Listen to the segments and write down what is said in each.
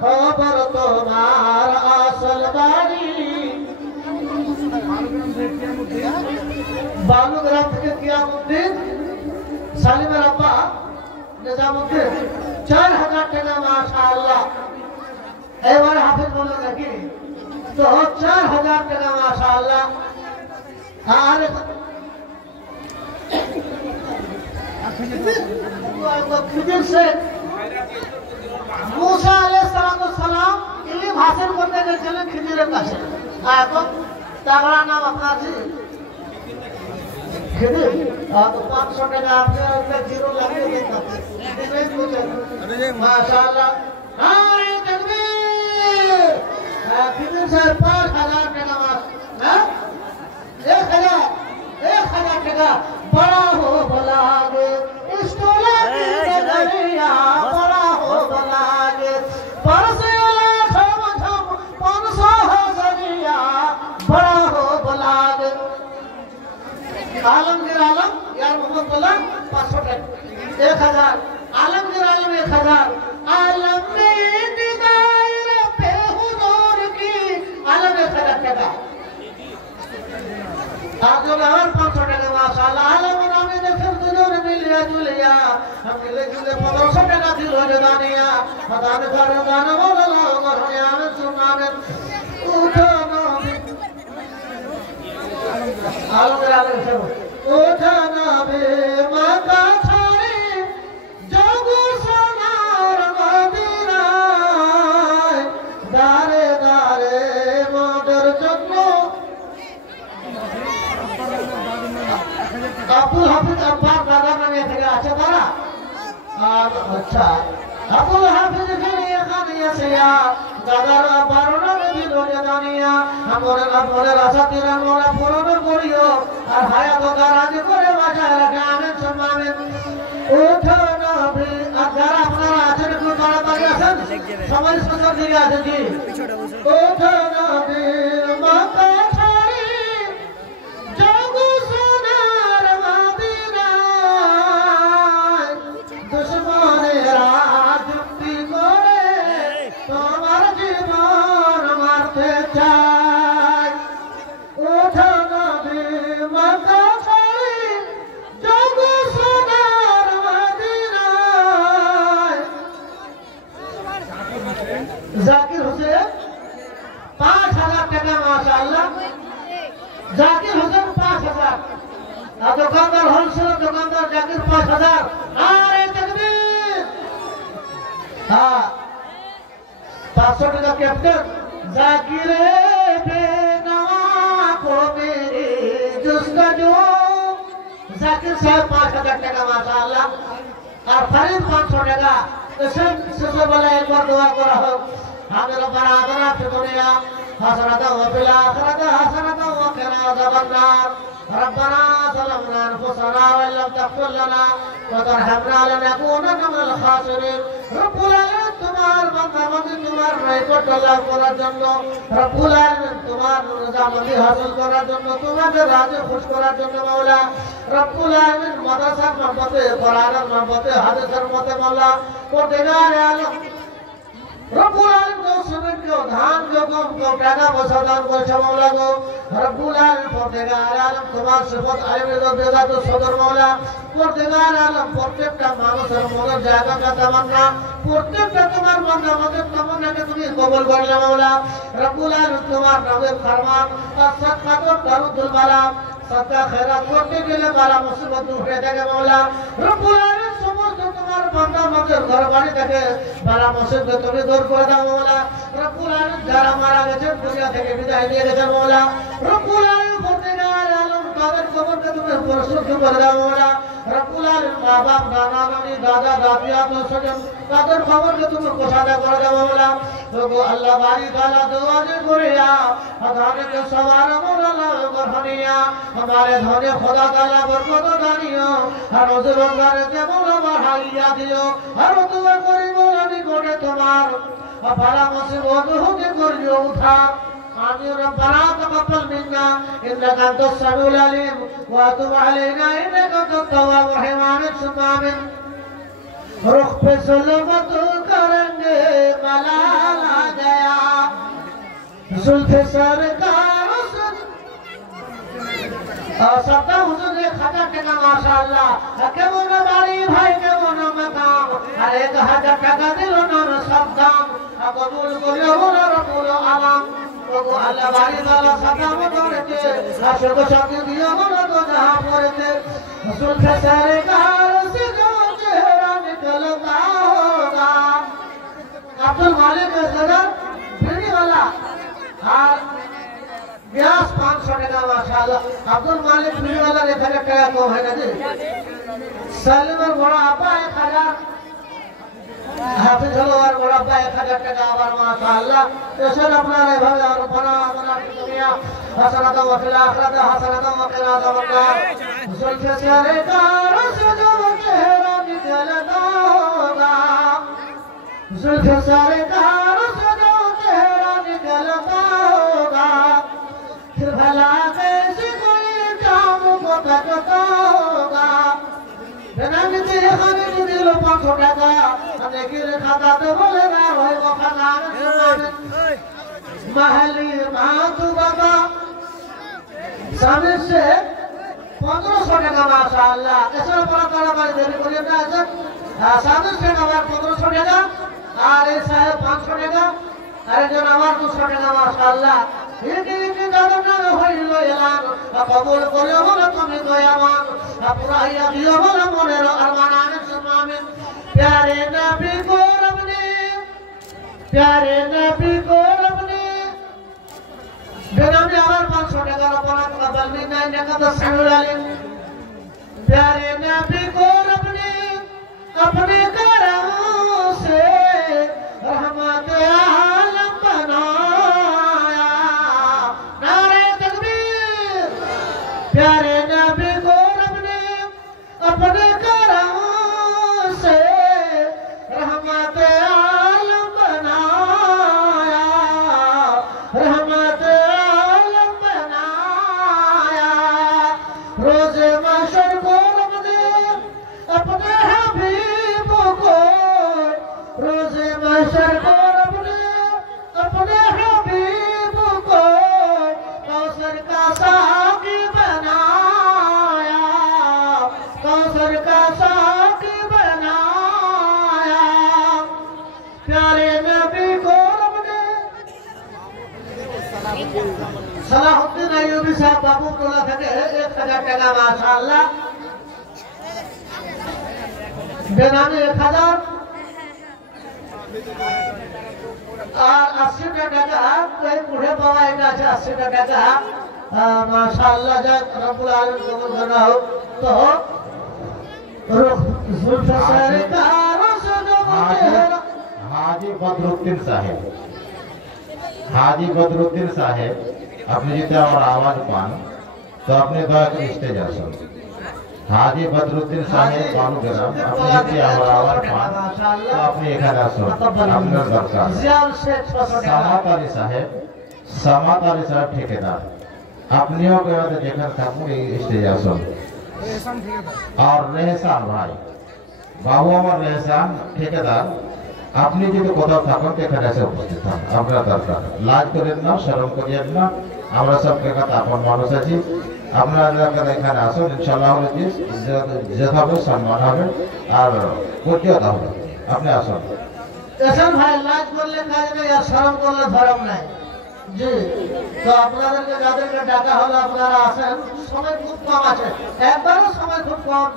খবর তোমার আসল বাড়ি বালুগ্রাম থেকে কিয়ামুদ্দিন সালিমের আব্বা নিজামুদ্দিন 4000 টাকা মাশাআল্লাহ এবার হাফেজ বললো নাকি তো 4000 টাকা মাশাআল্লাহ আর খিজির শেখ मूसा अलैहिस्सलाम इल्ली भाषण करने के चले खिजिरेर काছে এখন তাগড়া নাম আপনার জি खिजिर तो 500 টাকা আপনি একটা জিরো লাগিয়ে দেন মাশাআল্লাহ আরে তাকবীর खिजिर साहब 5000 টাকা মাস হ্যাঁ 1000 টাকা बड़ा हो भला गे स्टोला की नगरिया बड़ा हो भला गे परसे वाला छम छम 500,000 बड़ा हो भला गे आलमगीर आलम यार मोहम्मद बोला 500 टाका 1000 आलमगीर आलम 1000 आलम में दिदार पे हुजूर की आलम 1000 टाका आप लोग और 500 टाका माशाअल्लाह आलम नामे ने फिर दुजोर मिलिया जुलिया हम मिले जुले 500 टाका दिल हो जदानिया हदाने करे गाना बोला और हया में सुनाने उठो ना आलम से उठो ना बे माता छाड़ी जोगु सोनार मदीना दारे दारे मोदर जन्नो আব্দুল হাফিজ আব্বার দাদার নামে থেকে আছে তারা আর আচ্ছা আব্দুল হাফিজ এখানে এখানে আছে দাদার আব্বার নামে দিল জানিয়া আমাদের আসাতির আমরা পূরণ করিও আর হায়াত গারাজ করে বাজায় রাখে আমেন সম্মানের ওঠো নবী আর যারা আপনারা আছেন একটু তাড়াতাড়ি আসেন সবাই সুন্দর দিকে আছে জি ওঠো নবী মাতা जाकिर हुसैन 5000 টাকা माशाअल्लाह जाकिर हुसैन 5000 আর দোকানদার হোলসেল দোকানদার জাকির 5000 আরে তাকবীর हां 500 টাকা ক্যাপ্টেন जाकिर बेनवा को मेरे जिसका जो जाकिर साहब 5000 টাকা माशाअल्लाह और फरीद 500 टाका सबसे बड़ा एक बार दुआ करा हो हमें रब्बना आतना फी दुनिया हसनता व फिल आखिरति हसनता व क़िना अज़ाबन नार रब्बना ज़लमना अनफुसना व लम तग़फिर लना व तरहमना लनकूनन्ना मिनल खासिरिन रब्बुल आलमीन তোমার বান্দাবান্দি তোমার নিকট লাভ করার জন্য রব্বুল আলামিন তোমার রজামন্দি হাসিল করার জন্য তোমাকে রাজি খুশ করার জন্য মাওলা রব্বুল আলামিন মাদ্রাসার মহব্বতে কোরআনের মহব্বতে হাদিসের মতে মাওলা পরদেগার আলম রব্বুল আলামিন को सुमित को धान को कम को टाका पैसा दान করেছে মাওলা গো রব্বুল আলামিন পরদেগার আলম তোমার সিফাত আলমে গো বেজাত সদর মাওলা পরদেগার আলম প্রত্যেকটা মানুষের মনের জায়গাটা তামান্না প্রত্যেকটা তোমার বান্দা আমাদের তামান্নাকে তুমি কবুল করলে মাওলা রব্বুল আলামিন তোমার নবীর ফরমান সাদকাত দারুদুল বালাম সাদকা খয়রাত করতে গেলে বালা মুসিবত দূর হয়ে যায় মাওলা রব্বুল আলামিন সমস্ত তোমার বান্দা আমাদের ঘর বাড়ি থেকে বালা মুসিবত তুমি দূর করে দাও মাওলা রব্বুল আলামিন যারা মারা গেছে দুনিয়া থেকে বিদায় নিয়ে গেছে মাওলা রব্বুল আলামিন পরদেগার আলম তাদের কবরকে তুমি পরিশুদ্ধ করে দাও মাওলা রব্বুল আলামিন মা বাপ নানা নানি দাদা দাদি আত্মীয় স্বজন তাদের কবরকে তুমি কোষাদা করে দাও মাওলা ওগো আল্লাহ বাড়ি তাআলা দোয়া করিয়া আদানে के सवार मोला गरहनिया हमारे धने खुदा ताला बरकत दानियो हर रोज रोजगार के मोला बढ़ाइया दियो हर दुआ करी मोला निकटे तुम्हार अपारा मुसीबत होके करियो उठा आमीन रब्बना तक़ब्बल मिन्ना इन्नका अंतस समीउल अलीम व तुब अलैना इन्नका अंतत तव्वाबुर रहीम आमीन सुम्मा आमीन रुख पे सलामत करेंगे मला जुल्फे सरकार सत्ता हुजूर 1000 টাকা মাশাআল্লাহ কেমন বাড়ি ভাই কেমন মাকাম আর 1000 টাকা দিল না সব দাম কবুল করে ওরা রবুল আলাম ওগো আল্লাহ বাড়ি वाला सत्ता মুদরতে আশক শক্তি দিও ওরা তো जहां পড়তে जुल्फे सरकार से जो चेहरा निकलता होगा अब्दुल मालिक सदर बीड़ी वाला और ब्यास 500 টাকা माशाअल्लाह अब्दुल मालिक बीड़ी वाला 1000 টাকা কম হয় না জি সালিমের বড় আপা 1000 হাফিজ হলো আর বড় আপা 1000 টাকা আবার माशाअल्लाह এসব আপনারা এভাবে আর বড় বড় দুনিয়া হাসানাত ওয়া ফিল আখিরাতি হাসানাত ওয়া কিনা আযাবান্নার जुल्फे सरकार से जो चेहरा निकलता होगा जुल्फे सरकार से जो चेहरा निकलता होगा फिर भला कैसे कोई काम को तकता होगा बिना मिलते खाने की दिल 500 টাকা अनेकिर खाता तो बोले ना भाई वो खाना महली मातु बाबा सामने से 1500 টাকা মাশাআল্লাহ এছাড়া পড়া তাড়াতাড়ি দেরি করিয়ে না আছে সামনে से আবার 1500 টাকা আর এই সাহেব 500 টাকা আর একজন আবার 200 টাকা মাশাআল্লাহ একে দাদা না হইল এলান কবুল করিও বলো তুমি দয়াবান পুরাইয়া দিও বলো মনের আরমান আমিন সুম্মা আমিন प्यारे नबी को रब ने बेनामी आवार 500 টাকা রপনা কবল में नहीं টাকা तो सिमुलाली प्यारे नबी को रब ने अपने करमों से रहमत आलम बनाया नारे तकबीर प्यारे नबी को रब ने अपने करमों से रहमत आलम बनाया रहमत आलम बनाया रोज़े महशर को रब ने अपने हबीब को रोज़े महशर को रब ने अपने हबीब को कौसर का साकी बनाया कौसर का साकी बनाया प्यारे नबी को रब ने सलाहुद्दीन अय्यूबी साहब बाबूटोला থেকে 1000 টাকা মাশাআল্লাহ বেনামে 1000 আর 80 টাকা কই পুড়ে পাওয়া এটা আছে 80 টাকা মাশাআল্লাহ যা রব্বুল আলামিন কবুল করা হোক তো जुल्फे सरकार से जो चेहरा हाजी बदरुद्दीन साहेब हाजी बदरुद्दीन साहेब আপনি যদি আমার আওয়াজ পান তো আপনি দয়া করে স্টেজে আসুন হাজি বদরুদ্দিন সাহেব বালুগ্রাম আপনি যদি আমার আওয়াজ পান তো আপনি এখানে আসুন আপনার দরকার সামাত আলী সাহেব ঠিকাদার আপনিও আমাদের যেখানে থাকুন এই স্টেজে আসুন আর রেহসান ভাই বাবু আমার রেহসান ঠিকাদার আপনি যদি কোথাও থাকুন এখানে এসে উপস্থিত হন আপনার দরকার লাজ করেন না শরম করিয়েন না আমরা সব জায়গাতে আপন মানুষ আছি আপনারা এখানে আসুন ইনশাআল্লাহ যেভাবে সম্মান হবে আর মর্যাদা হবে আপনি আসুন এসব ভাই লাজ করলে কাজ নেই আর শরম করলে ধরম নাই জি তো আপনাদেরকে যাদেরকে ডাকা হলো আপনারা আসেন সময় খুব কম আছে একবারও সময় খুব কম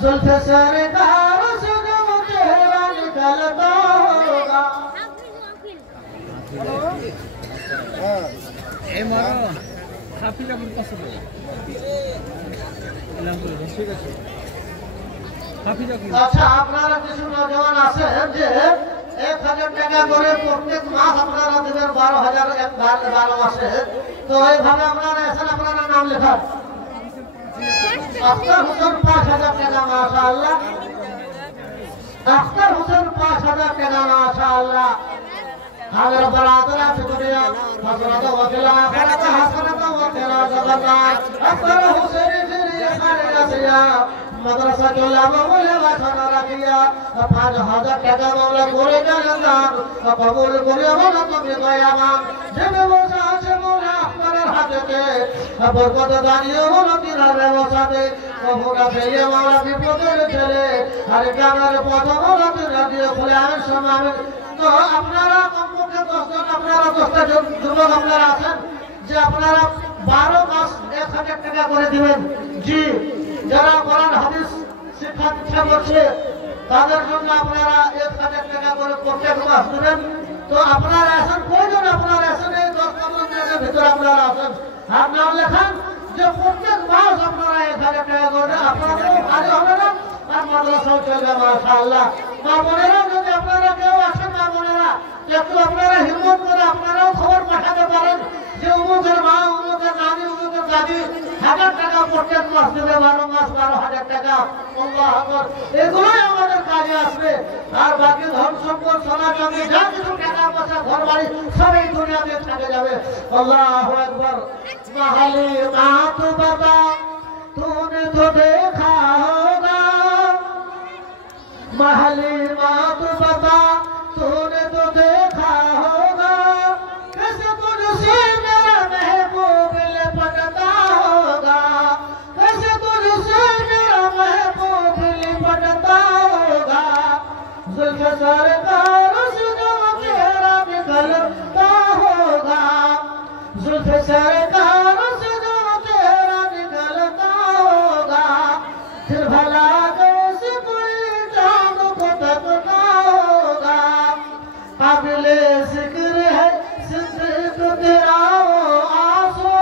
जुल्फे सरकार से जो चेहरा निकलता होगा अच्छा আপনারা কিছু নওজওয়ান আছেন যে 1000 টাকা করে প্রত্যেক মাস আপনারা দিবেন 12000 এক 12 মাসে তো এইভাবে আপনারা এসে আপনারা নাম লেখান अख्तर हुसैन 5000 টাকা माशाअल्लाह अख्तर हुसैन 5000 टाका माशाअल्लाह हमारे बरादर शुक्रिया हसरत वकिला खरत हसरत वकिला जबरदार अख्तर हुसैन जी खैर रसिया मदरसा के उलमा बोले वासना रखिया 5000 টাকা मामला করে জানান কবুল করে বলো তুমি দয়াবান যেবে থেকে বরকত দানিও হলো তিনার ব্যবসাতে কখনো ফেলে মারা বিপদের ছেলে আর গ্রামের প্রথম হলো তিনার দিয়ে খুলে আমি শোনাবেন। তো আপনারা কমপক্ষে 10 জন আপনারা 10টা যুবক আপনারা আছেন যে আপনারা 12 মাস 1000 টাকা করে দিবেন। জি, যারা কোরআন হাদিস শিক্ষা দীক্ষা করছে তাদের জন্য আপনারা 1000 টাকা করে প্রত্যেক মাস দেবেন। তো আপনারা আসেন, কয়জন আপনারা আসেন? এই 10-15 মিনিটের ভিতরে আপনারা আসেন আর নাম লেখান যে প্রত্যেক মাস আপনারা 1000 টাকা করে আপনারাও ভালো হবে না আর মাদ্রাসাও চলবে। মাশাআল্লাহ। মা বোনেরা যদি আপনারা কেউ আসেন, মা বোনেরা একটু আপনারা হিম্মত করে আপনারাও খবর পাঠাতে পারেন যে অমুকের মা, অমুকের নানি, অমুকের দাদি 1000 টাকা প্রত্যেক মাস দেবে, 12 মাস 12,000 টাকা। আল্লাহু আকবার। এগুলোই আমাদের কাজে আসবে। আর বাকি ধন সম্পদ সোনা চাঁদি যা কিছু টাকা পয়সা ঘর বাড়ি সবই দুনিয়াতে থেকে যাবে। আল্লাহু আকবার। মাহালি মাত বাবা तूने तो देखा होगा, महली मात बता तूने तो देखा होगा, कैसे तुझसे मेरा महबूब लिपटता होगा, कैसे तुझसे मेरा महबूब लिपटता होगा, जुल्फ़े सरकार से जो चेहरा निकलता होगा, जुल्फ़े सरकार से जो चेहरा निकलता होगा, फिर भला कैसे कोई चाँद को तकता होगा, काबिले जिक्र है सिद्दीक़ तेरा वो आंसू,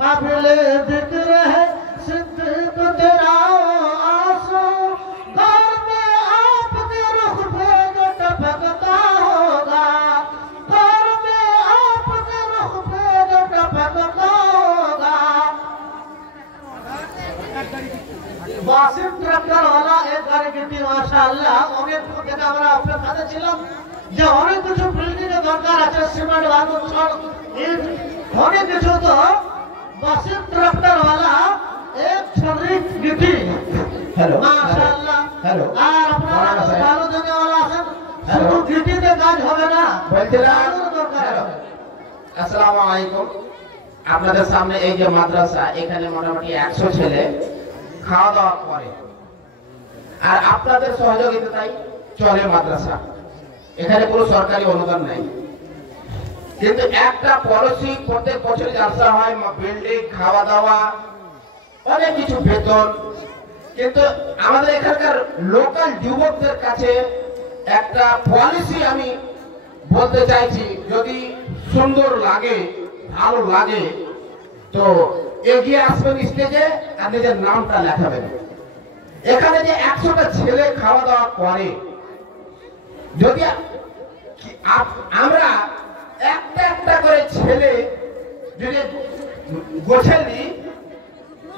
काबिले जिक्र है सिद्दीक़ तेरा वो आंसू, घर में आपके रुख पे जो टपकता होगा, घर में आपके रुख पे जो टपकता होगा। वासिम ट्रैक्टर वाला एक गाड़ी कितनी माशाআল্লাহ। অনেক থেকে আমরা অপেক্ষাতে ছিলাম যে অনেক কিছু বিল্ডিং এর দরকার আছে, সিমেন্ট বালু ছড় ইট অনেক কিছু। তো वासिम ट्रैक्टर वाला एक छड़ी गिट्टी हेलो माशाআল্লাহ। हेलो আর আপনারা ভালো দেনে वाला আছেন, শুধু গিটিতে কাজ হবে না, বলছিলাম দরকার হ্যালো হবে। আসসালামু আলাইকুম। আপনাদের সামনে এই যে মাদ্রাসা, এখানে মোটামুটি 100 ছেলে খাওয়া দাওয়া করে আর আপনাদের সহযোগিতায় চলে মাদ্রাসা। এখানে কোনো সরকারি অনুদান নাই, কিন্তু একটা পলিসি প্রত্যেক বছর জালসা হয়, বিল্ডিং, খাওয়া দাওয়া, অনেক কিছু বেতন। কিন্তু আমাদের এখানকার লোকাল যুবকদের কাছে একটা পলিসি আমি বলতে চাইছি, যদি সুন্দর লাগে, ভালো লাগে তো এগিয়ে আসবেন স্টেজে আর নিজের নামটা লেখাবেন। এখানে যে 100টা ছেলে খাওয়া দাওয়া করে, যদি আমরা একটা একটা করে ছেলে যদি গোছাই নিই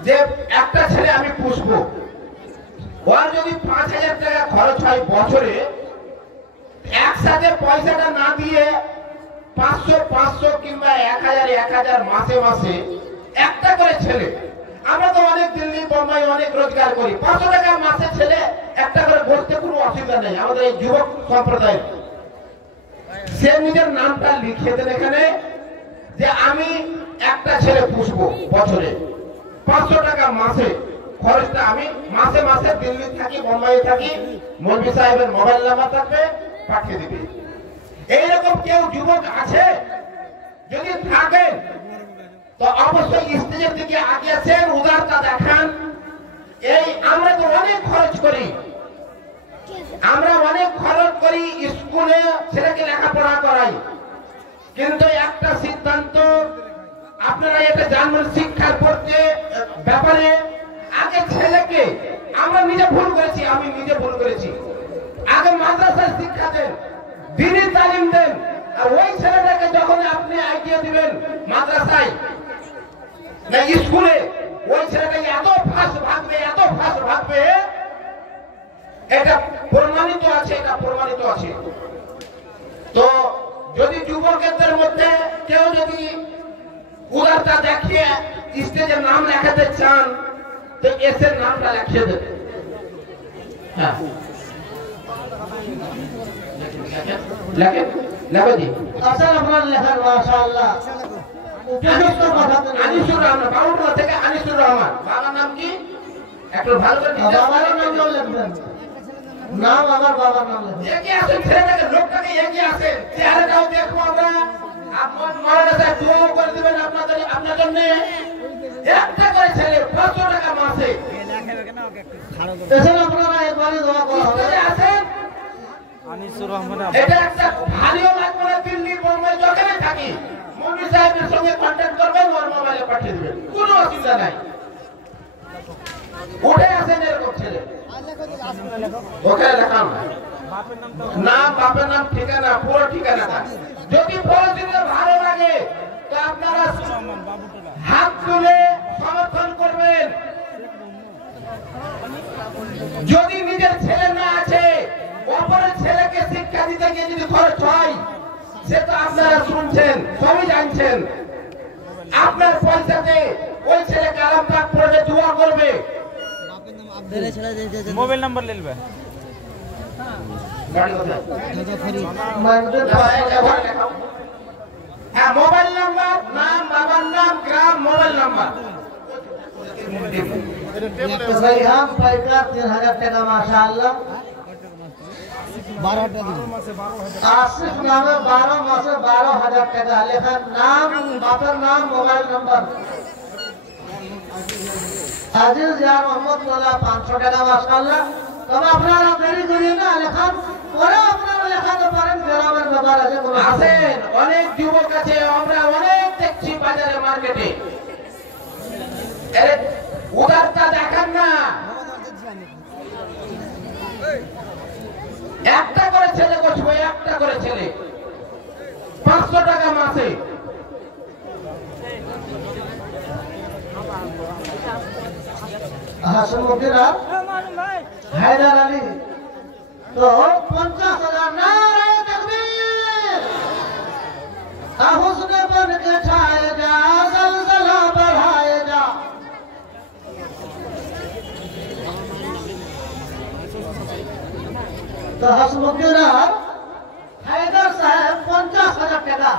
যে একটা ছেলে আমি পুষবো, ওর যদি 5000 টাকা খরচ হয় বছরে, একসাথে পয়সাটা না দিয়ে 500 কিংবা 1000 মাসে মাসে একটা করে ছেলে, আমরা তো অনেক দিল্লি বোম্বাই অনেক রোজগার করি, 500 টাকা মাসে ছেলে একটা করে বসতে কোনো অসুবিধা নেই। আমাদের এই যুবক সম্প্রদায় সে নিজের নামটা লিখে দেন এখানে যে আমি একটা ছেলে পুষবো, বছরে 500 টাকা মাসে খরচটা আমি মাসে মাসে দিল্লি থাকি বোম্বাই থাকি, মৌলভী সাহেবের মোবাইল নাম্বার থাকবে, পাঠিয়ে দিবে। এইরকম কেউ যুবক আছে? যদি থাকেন তো অবশ্যই স্টেজের দিকে আগে আসেন, উদারতা দেখান। এই আমরা তো অনেক খরচ করি, স্কুলে ছেলেকে লেখাপড়া করাই, কিন্তু একটা সিদ্ধান্ত আপনারা এটা জানবেন, শিক্ষার পড়তে ব্যাপারে আগে ছেলেকে, আমরা নিজে ভুল করেছি, আমি নিজে ভুল করেছি, আগে মাদ্রাসায় শিক্ষা দেন, দ্বীনি তালিম দেন, আর ওই ছেলেটাকে যখন আপনি আইডিয়া দিবেন মাদ্রাসায় না স্কুলে, ওই ছেলেটা এত ফাস্ট ভাগবে, এত ফাস্ট ভাগবে, এটা প্রমাণিত আছে, এটা প্রমাণিত আছে। তো যদি যুবকদের মধ্যে কেউ যদি উদারতা দেখিয়ে স্টেজের নাম লেখাতে চান তো এসের নামটা লিখিয়ে দেবে। হ্যাঁ লেখেন, লেখো জি। আসল আপনার লেখার মাশাআল্লাহ উপযুক্ত কথা আনিসুর রহমান বাবুটোলা থেকে আনিসুর রহমান বাবার নাম কি একটু ভালো করে বাবার নাম লিখবেন নাম আমার বাবার নাম লিখবেন এগিয়ে আসেন ছেলেটাকে লোকটাকে এগিয়ে আসেন চেহারাটাও দেখবো আমরা আপনার মরানা সাহেব দোয়া করে দিবেন আপনার জন্য একটা করে ছেলে 500 টাকা মাসে এছাড়া আপনারা একবারই দোয়া করা হবে আসেন আনিসুর রহমান এটা একটা ভালো লাগবে না দিল্লি বোম্বাই যেখানে থাকি মন্ত্রী সাহেবের সঙ্গে কন্ট্যাক্ট করবেন ওর মোবাইলে পাঠিয়ে দিবেন কোনো অসুবিধা নাই উঠে আসেন এরকম ছেলে ওখানে লেখাও নাম বাপের নাম ঠিকানা পুরো ঠিকানাটা যদি পরিস্থিতি ভালো লাগে তো আপনারা হাত তুলে সমর্থন করবেন যদি নিজের ছেলে না আছে অপরের ছেলেকে শিক্ষা দিতে গিয়ে যদি খরচ হয় সে তো আপনারা শুনছেন সবই জানছেন আপনার পয়সাতে ওই ছেলে কালাম পাক পড়বে দোয়া করবে মোবাইল নাম্বার লিখবে হ্যাঁ মোবাইল নাম্বার নাম বাবার নাম গ্রাম মোবাইল নাম্বার রাইহান পাইকার 3000 টাকা মাশাআল্লাহ 12 টাকা আসিফ নামে 12 মাসে 12000 টাকা লেখার নাম বাবার নাম মোবাইল নাম্বার আজিজ ইয়ার মোহাম্মদ মোল্লা 500 টাকা মাশাআল্লাহ তবে আপনারা দেরি করিয়ে না লেখান পরে আপনারা লেখাতে পারেন গ্রামের ব্যাপার আছে কোনো আছেন অনেক যুবক আছে আমরা অনেক দেখছি বাজারে মার্কেটে আরে উদারতা দেখান না একটা করে ছেলে বসবো একটা করে ছেলে 500 টাকা মাসে হাসান মুকিরা হায়দার আলী তো 50,000 नारे तकबीर हुस्न बन के छाए जा ज़लज़ला बढ़ाए जा तो हसमुकिरा हायदार साहब 50,000 টাকা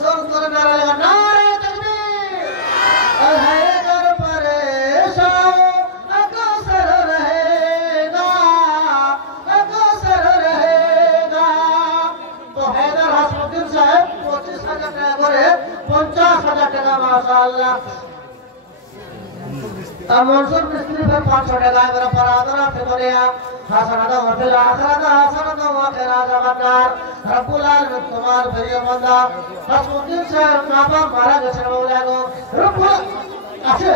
जोर করে নারা লাগা नारे तकबीर हायदार परेशान साहब 25,000 টাকা করে 50,000 টাকা মাশাআল্লাহ মনসুর মিস্ত্রি ভাই 500 টাকা করে পরাদরা ফেরিয়া হাসানাত ওয়া ফিল আখিরাত হাসানাত ওয়া খিরা জান্নাত রব্বুল আলামিন তোমার প্রিয় বান্দা হাসনুদ্দিন সাহেব বাবা মারা গেছে মাওলা গো রব্বুল আছে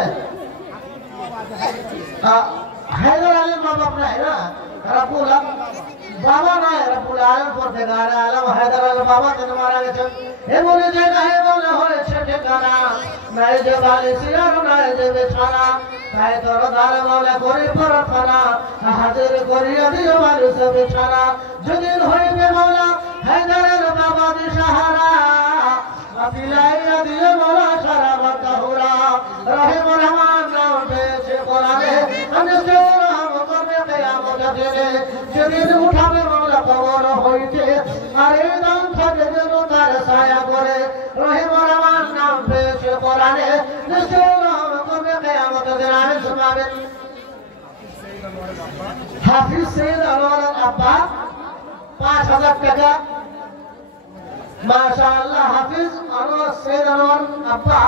হায়দার আলী বাবা আপনার না রব্বুল বাবা নয় রব্বুল আলামিন পরদেগার আলম হায়দার আলী বাবা তিনি মারা গেছেন এমন জায়গায় মনে হয়েছে ঠিকানা নাই যে বালিশিয়ার নাই যে বিছানা তাই দরদার মাওলা করি প্রার্থনা হাজির করিয়া দিও বালিশ বিছানা যেদিন হইবে মাওলা হায়দারের বাবা দিশাহারা আপিলাইয়া দিও মাওলা সারা বাতাহুরা রহিম রহমান নাম পেয়েছে কোরআনে আমি রাম করবে কিয়ামত দিনে যেদিন উঠাবে মাওলা কবর হইতে আর এই দাম থাকে যেন তার ছায়া করে রহিম রহমান নাম পেয়েছে কোরআনে নিশ্চয় রাম করবে কিয়ামত দিনে আমি শোনাবেন হাফিজ সৈয়দ আনোয়ার আব্বা 5,000 টাকা মাশাআল্লাহ হাফিজ আনোয়ার সৈয়দ আনোয়ার আব্বা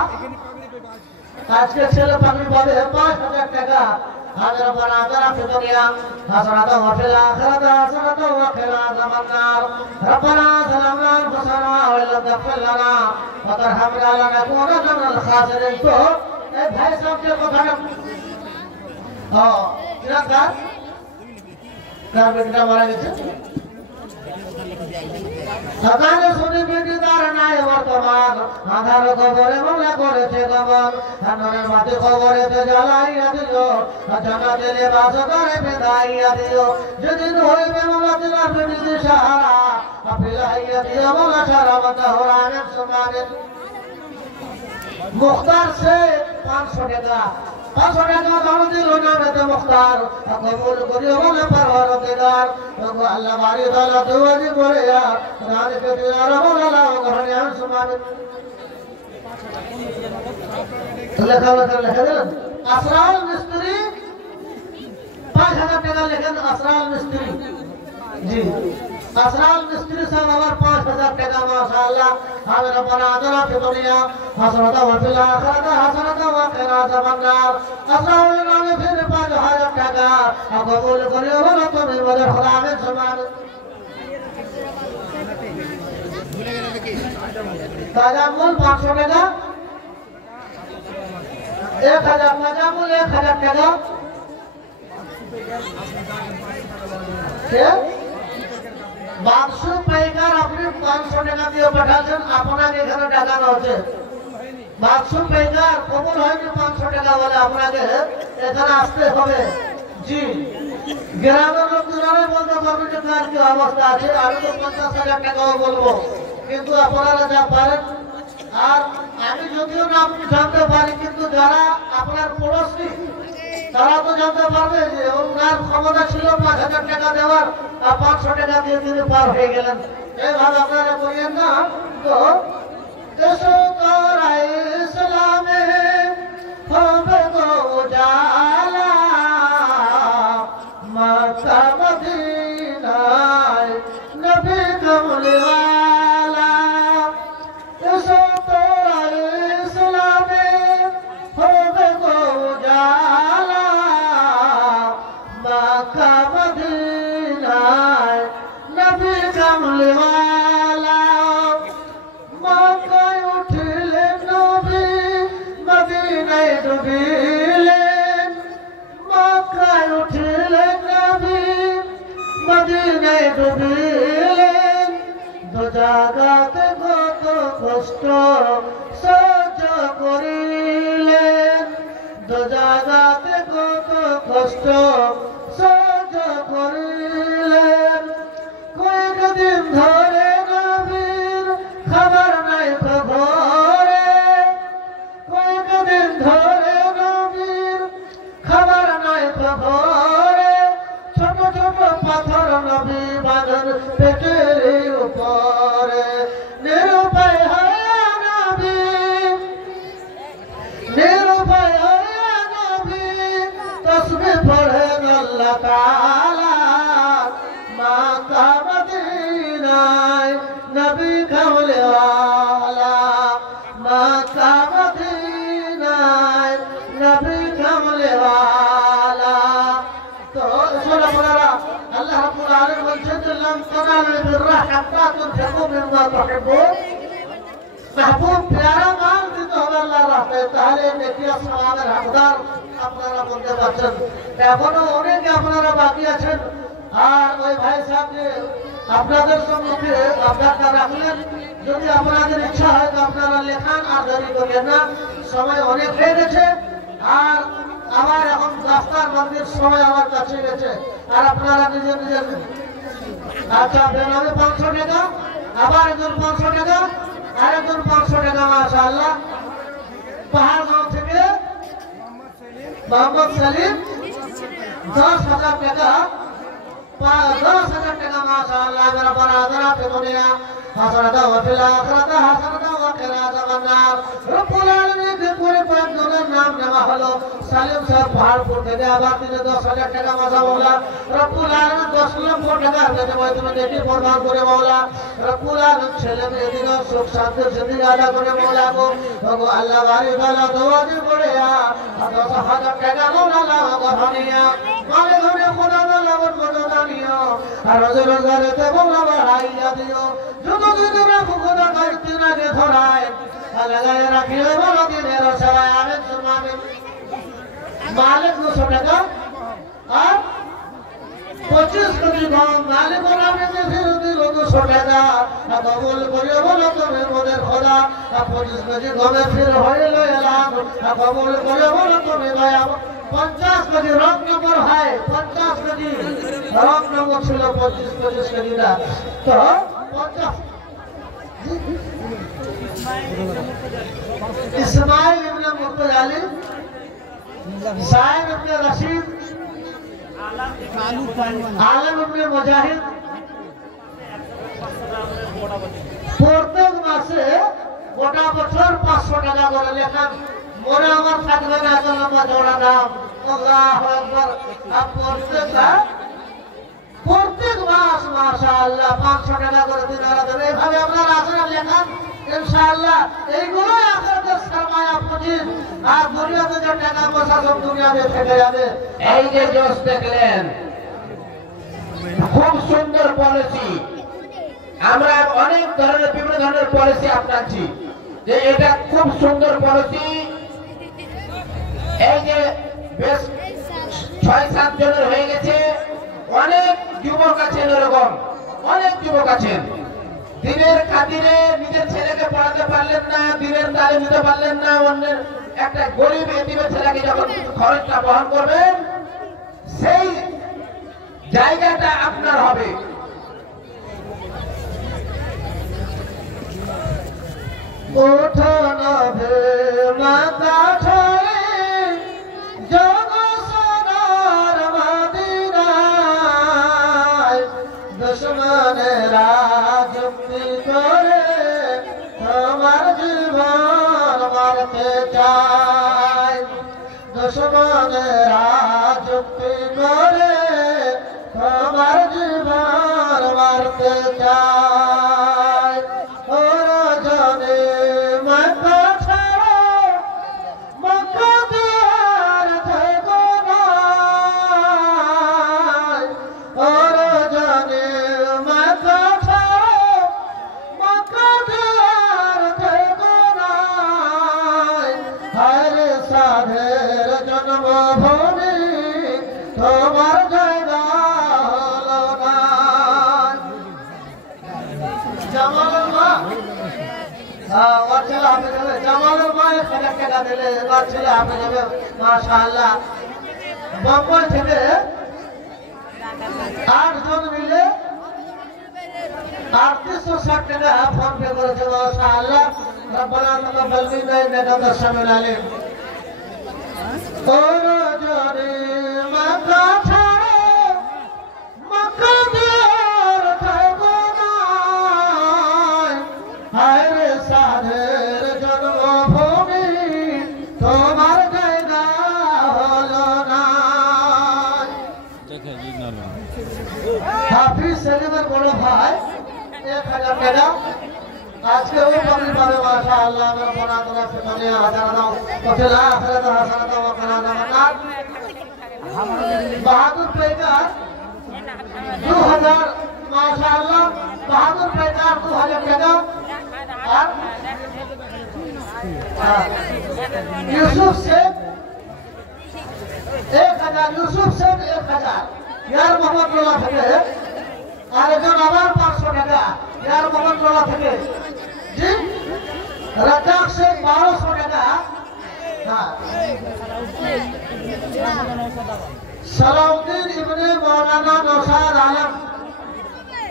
আজকে ছেলে পাগড়ি পাবে 5,000 টাকা হাজার বারাদারা ফি দুনিয়া হাসানাত ওয়া ফিল আখিরাতি হাসানাত ওয়া কিনা আযাবান নার রব্বানা যালামনা আনফুসানা ওয়া লা তাগফির লানা ওয়া তারহামনা লানাকুনান্না মিনাল খাসিরিন তো এই ভাই সাহেবকে কথাটা কিরা কার বেটা মারা গেছে সকালে শুনি বেটি তার নাই বর্তমান আধার খবরে মনে করেছে গমন ধানের মাটি খবরেতে জ্বালাইয়া দিল জানাতে বাস করে বেদাইয়া দিও যেদিন হইবে মোলা দিলার বেটি সাহারা আপিলাইয়া দিও মোলা সারা বাতা হরানের সমানের মুখতার সে 500 টাকা 500 টাকা দাম দিল না বেতে মুখতার কবুল করিও বলে পরওয়ারদিগার আল্লাহ বাড়ি তাআলা দুয়াজি করে আর রাজকে দিলার বলা ঘরে আন সুমানে লেখা দিলেন আসরাল মিস্ত্রি 5000 টাকা লেখেন আসরাল মিস্ত্রি জি আসরাল মিস্ত্রি সাহেব আমার 5000 টাকা মাশাআল্লাহ আমি রব্বানা আদরা ফি দুনিয়া হাসানাতা ওয়া ফিল আখিরাতি হাসানাতা ওয়া কিনা আযাবান্নার আসরাল নামে ফির 5000 টাকা কবুল করিও বলো তুমি বলে খোদা আমিন সুবহান তাজামুল 500 টাকা 1000 তাজামুল 1000 টাকা বাক্সু পাইকার আপনি 500 টাকা দিয়ে পাঠাচ্ছেন আপনাকে এখানে টাকানো হচ্ছে বাক্সু পাইকার কবুল হয়নি 500 টাকা বলে আপনাকে এখানে আসতে হবে জি গ্রামের লোকজনরাই বলতে পারবেন যে তার কি অবস্থা আছে আমি তো 50,000 টাকাও বলবো কিন্তু আপনারা যা পারেন আর আমি যদিও না আপনি জানতে পারি কিন্তু যারা আপনার পড়োশি তারা তো জানতে পারবে যে ওনার ক্ষমতা ছিল 5,000 টাকা দেওয়ার আর 500 টাকা দিয়ে তিনি পার হয়ে গেলেন এইভাবে আপনারা করিয়েন না তো দেশো তোরাই ইসলামে হবে গো উজালা মক্কা মদিনায় নবী কামলিওয়ালা দেশো তোরাই ইসলামে হবে গো উজালা মক্কা মদিনায় নবী কামলিওয়ালা মক্কায় উঠিলেন নবী মদিনায় ডুবিলেন মক্কায় উঠিলেন নবী মদিনায় ডুবিলেন দু জায়গাতে কত কষ্ট সহ্য করিলেন দু জায়গাতে কত কষ্ট সহ্য করিলেন কয়েকদিন ধরে নবীর খাবার নাই তো ঘরে কয়েকদিন ধরে নবীর খাবার নাই তো ঘরে ছোট ছোট পাথর নবী বাঁধন পেটের উপরে নিরুপায় হয় নবী নিরুপায় হয় নবী তসবিহ পড়েন আল্লাহ তাআলা মক্কা মদিনায় নবী কামলিওয়ালা মক্কা মদিনায় নবী কামলিওয়ালা তো শোনো আপনারা আল্লাহ রাব্বুল আলামিন বলছেন যে লাম তানালুল বিররা হাত্তা তুনফিকু মিম্মা তুহিব্বুন মাহবুব প্যারা মাল দিতে হবে আল্লাহর রাস্তায় তাহলে নেকি আর সওয়াবের হকদার আপনারা বলতে পারছেন এখনো অনেকে আপনারা বাকি আছেন আর ওই ভাই সাহেবকে আপনাদের সম্মুখে আপনারা রাখলেন যদি আপনাদের ইচ্ছা হয় তো আপনারা লেখান আর দেরি করবেন না সময় অনেক হয়ে গেছে আর আমার এখন রাস্তার মন্দির সময় আমার কাছে গেছে আর আপনারা নিজের নিজের আচ্ছা বেনামে 500 টাকা আবার একজন 500 টাকা আর একজন 500 টাকা মাশাআল্লাহ পাহাড়গাঁও থেকে মোহাম্মদ সেলিম 10,000 টাকা 10,000 টাকা মাশাআল্লাহ মেরা বড় আদরা ফি দুনিয়া হাসানাতা ওয়া ফিল আখিরাতি হাসানাতা ওয়া কিনা আযাবান্নার রব্বুল আলামিন কে পুরো পাঁচজনের নাম নেওয়া হলো সালিম সাহেব পাহাড়পুর থেকে আবার তিনি 10,000 টাকা মাসা মাওলা রব্বুল আলামিন 10 লক্ষ টাকা আপনাকে তুমি নেকি প্রদান করে মাওলা রব্বুল আলামিন ছেলে মেয়েদের সুখ শান্তি জিন্দেগি আদা করে মাওলা গো আল্লাহ বাড়ি ভালো দোয়াজি করে 10,000 টাকা মাওলা গহনিয়া মানে ধরে খোদা লাভর মদদানিয়া আর রোজগারেতে মাওলা বাড়াইয়া দিও যতদিন রাখো খোদা কাইতে না রে ধরায় লাগায় রাখিও বলো দিনের সবাই আমিন সুবহানাল্লাহ মালিক 200 টাকা আর 25 কোটি গম মালিক নামে ফির দিল 200 টাকা কবুল করিও বলো তুমি মোদের খোদা 25 কোটি গমে ফির হইল এলাম কবুল করিও বলো তুমি দয়া 50 কোটি রং নম্বর হয় 50 কোটি রং নম্বর ছিল 25 কোটিটা তো 50 ইসমাইল ইবনে মুর্তজা আলী সাহেব ইবনে রশিদ আলম ইবনে মুজাহিদ প্রত্যেক মাসে গোটা বছর 500 টাকা করে লেখান মনে আমার থাকবে না এত লম্বা জোড়া দাম আল্লাহু আকবার আর প্রত্যেক মাস মাশাআল্লাহ 500 টাকা করে দিনারা দেবে এইভাবে আপনারা আসেন লেখান ইনশাআল্লাহ এইগুলোই আখিরাতের সরমায়া পুঁজি আর দুনিয়াতে যে টাকা পয়সা সব দুনিয়াতে থেকে যাবে এই যে জোশ দেখলেন খুব সুন্দর পলিসি আমরা অনেক ধরনের বিভিন্ন ধরনের পলিসি আপনাচ্ছি যে এটা খুব সুন্দর পলিসি এই যে বেশ 6-7 জনের হয়ে গেছে অনেক যুবক আছেন এরকম অনেক যুবক আছেন দিনের খাতিরে নিজের ছেলেকে পড়াতে পারলেন না দিনের তালিম দিতে পারলেন না অন্যের একটা গরিব এতিমের ছেলেকে যখন খরচটা বহন করবেন সেই জায়গাটা আপনার হবে উঠোন মাতা ছড়ে জগসনার মদিনায় দুশ্মনেরা যুক্তি করে তোমার জীবন মারতে চায় দুশ্মনেরা যুক্তি করে তোমার জীবন মারতে চায় ওরা জানে মাথা ছাড়া মক্কা দিয়ার থেকো নাই ওরা জানে মাথা ছাড়া মক্কা দিয়ার থেকো নাই হায়রে সাধের জন্মভূমি তোমার জায়গা হলো না জামালের মা আমার ছেলে আপনি যাবে জামালের মা 1,000 টাকা দিলে এবার ছেলে আপনি যাবে মাশাআল্লাহ বোম্বাই থেকে 8 জন মিলে 3860 টাকা ফোন পে করেছে মাশাআল্লাহ রব্বানা তাকাব্বাল মিন্না ইন্নাকা আনতাস সামিউল আলিম ওরা জানে মাথা ছাড়ো মক্কা দিয়ার থেকো নাই হায়রে সাধের জন্মভূমি তোমার জায়গা হলো না হাফিজ সেলিমের বড় ভাই 1000 টাকা আজকে ওই পাবলিক পাবে মাশাআল্লাহ আমার বড় আল্লাহ ফিতানে হাজার দাও কতলা আখিরাত হাসানাত ওয়া কানা জান্নাত বাহাদুর পেগার 2000 মাশাআল্লাহ বাহাদুর পেগার 2000 টাকা আর ইউসুফ শেখ 1000 ইউসুফ শেখ 1000 ইয়ার মোহাম্মদ লোলা থেকে আর একজন আবার 500 টাকা ইয়ার মোহাম্মদ লোলা থেকে জি রাজাক শেখ 1200 টাকা হ্যাঁ সালাউদ্দিন ইবনে মাওলানা নওশাদ আলম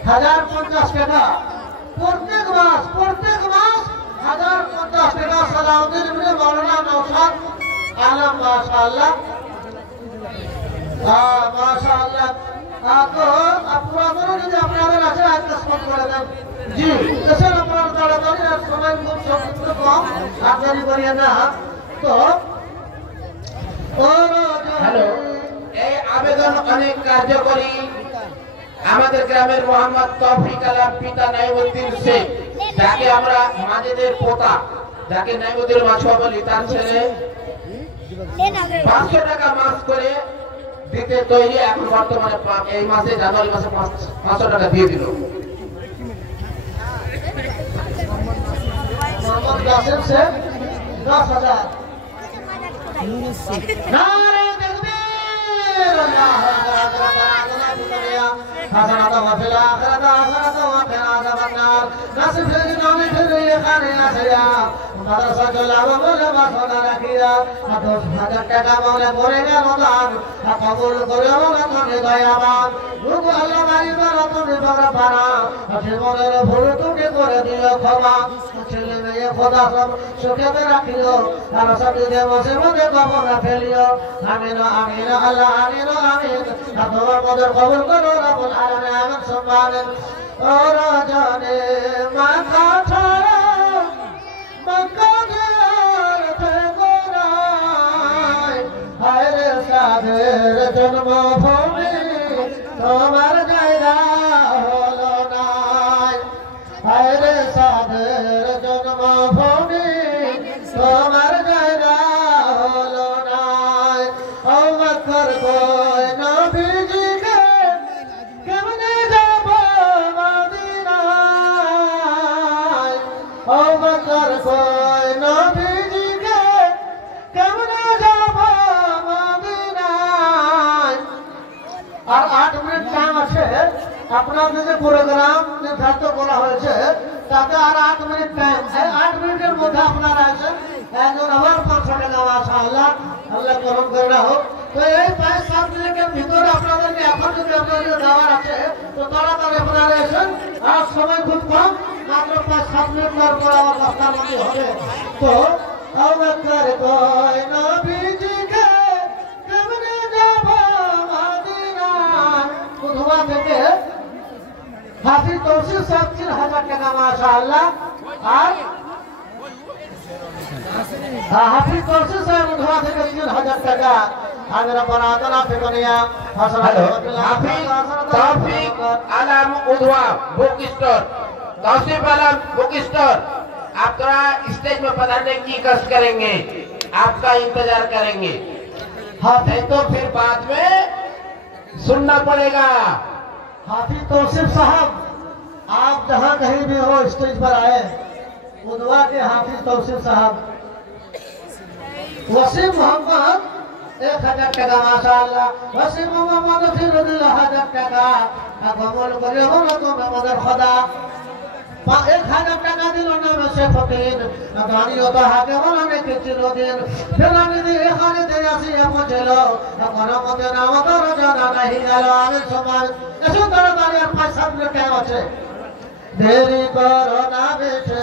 1050 টাকা প্রত্যেক মাস 1050 টাকা সালাউদ্দিন ইবনে মাওলানা নওশাদ আলম মাশাআল্লাহ মাশাআল্লাহ তো আপনারা যদি আপনাদের আছে আজকে স্পট করে দেন জি এসেন আপনারা তাড়াতাড়ি আর সময় খুব কম আপনারা করিয়ে না তো হ্যালো এই আবেদন অনেক কার্যকরী আমাদের গ্রামের মোহাম্মদ তৌফিক আলম পিতা নাইমুদ্দিন শেখ যাকে আমরা মাজেদের পোতা যাকে নাইমুদ্দিন মাছুয়া বলি তার ছেলে 500 টাকা মাস করে দিতে তৈরি এখন বর্তমানে এই মাসে জানুয়ারি মাসে 500 টাকা দিয়ে দিল মোহাম্মদ কাসেম শেখ 10,000 নারে তাকবীর আল্লাহু আকবার হাসানাত ওয়া ফিল আখিরাতি হাসানাত ওয়া কিনা আযাবান্নার নাসিব ফিল নামি ফিল খানি আসিয়া মাদ্রাসা চলাবো বলে বাসনা রাখিয়া 10,000 টাকা বলে করে গেল দান কবুল করে ওরা তুমি দয়াবান রূপ আল্লাহ মারিবার তুমি বড় পারা জীবনের ভুল তুমি করে দিও ক্ষমা ছেলে মেয়ে খোদা সব সুখে রাখিও আর সব দিকে বসে মধ্যে কবর ফেলিও আমিন আমিন আল্লাহ আমিন আমিন তোমার কদর কবুল করো রব্বুল আলামিন আমিন সুবহানাল্লাহ ওরা জানে মাথা ছাড়া अवकर कोई नबी के केमने जाबो मदीनाय আর 8 মিনিট টাইম আছে আপনাদের যে প্রোগ্রাম নির্ধারিত করা হয়েছে তাতে আর 8 মিনিট টাইম এই 8 মিনিটের মধ্যে আপনারা আছেন একজন আবার 500 টাকা মাশাআল্লাহ আল্লাহ করম করে হোক তো এই 5-7 মিনিটের ভিতরে আপনাদেরকে এখন যদি আপনাদের দেওয়ার আছে তো তাড়াতাড়ি আপনারা এসেন আর সময় খুব কম মাত্র 5-7 মিনিট পর আবার রাস্তাবন্দি হবে তো আওয়াজ কই নবীজিকে কেমনে যাব ধোয়া থেকে হাফিজ তৌসিফ সাহেব 3000 টাকা মাশাআল্লাহ আর হাফিজ তৌসিফ সাহেব ধোয়া থেকে 3000 টাকা আগরা বরাদনা ফিকনিয়া हेलो हाफिज तौफीक आलम उधवा बुक स्टोर तौसीफ आलम बुक स्टोर आप थोड़ा स्टेज में पधारने की कष्ट करेंगे आपका इंतजार करेंगे नहीं तो फिर बाद में सुनना पड़ेगा हाफिज तौसीफ साहब आप जहां कहीं भी हो स्टेज पर आए उधवा के हाफिज तौसीफ साहब वसीम मोहम्मद 1000 টাকা মাশাআল্লাহ ওয়াসিম মোহাম্মদ ফিরুল 1000 টাকা কবুল করে হলো তো আমাদের খোদা 1000 টাকা দিল না সে ফকির গাড়িও তো হাতে হলো নাকি চিরদিন ফেরানি দিয়ে এখানে দিয়ে আসি পৌঁছল এখন আমাদের আমাদের জানা নাই গেল আমি সময় এসো তাড়াতাড়ি আর 5-7 মিনিট টাইম আছে দেরি করো না বেশি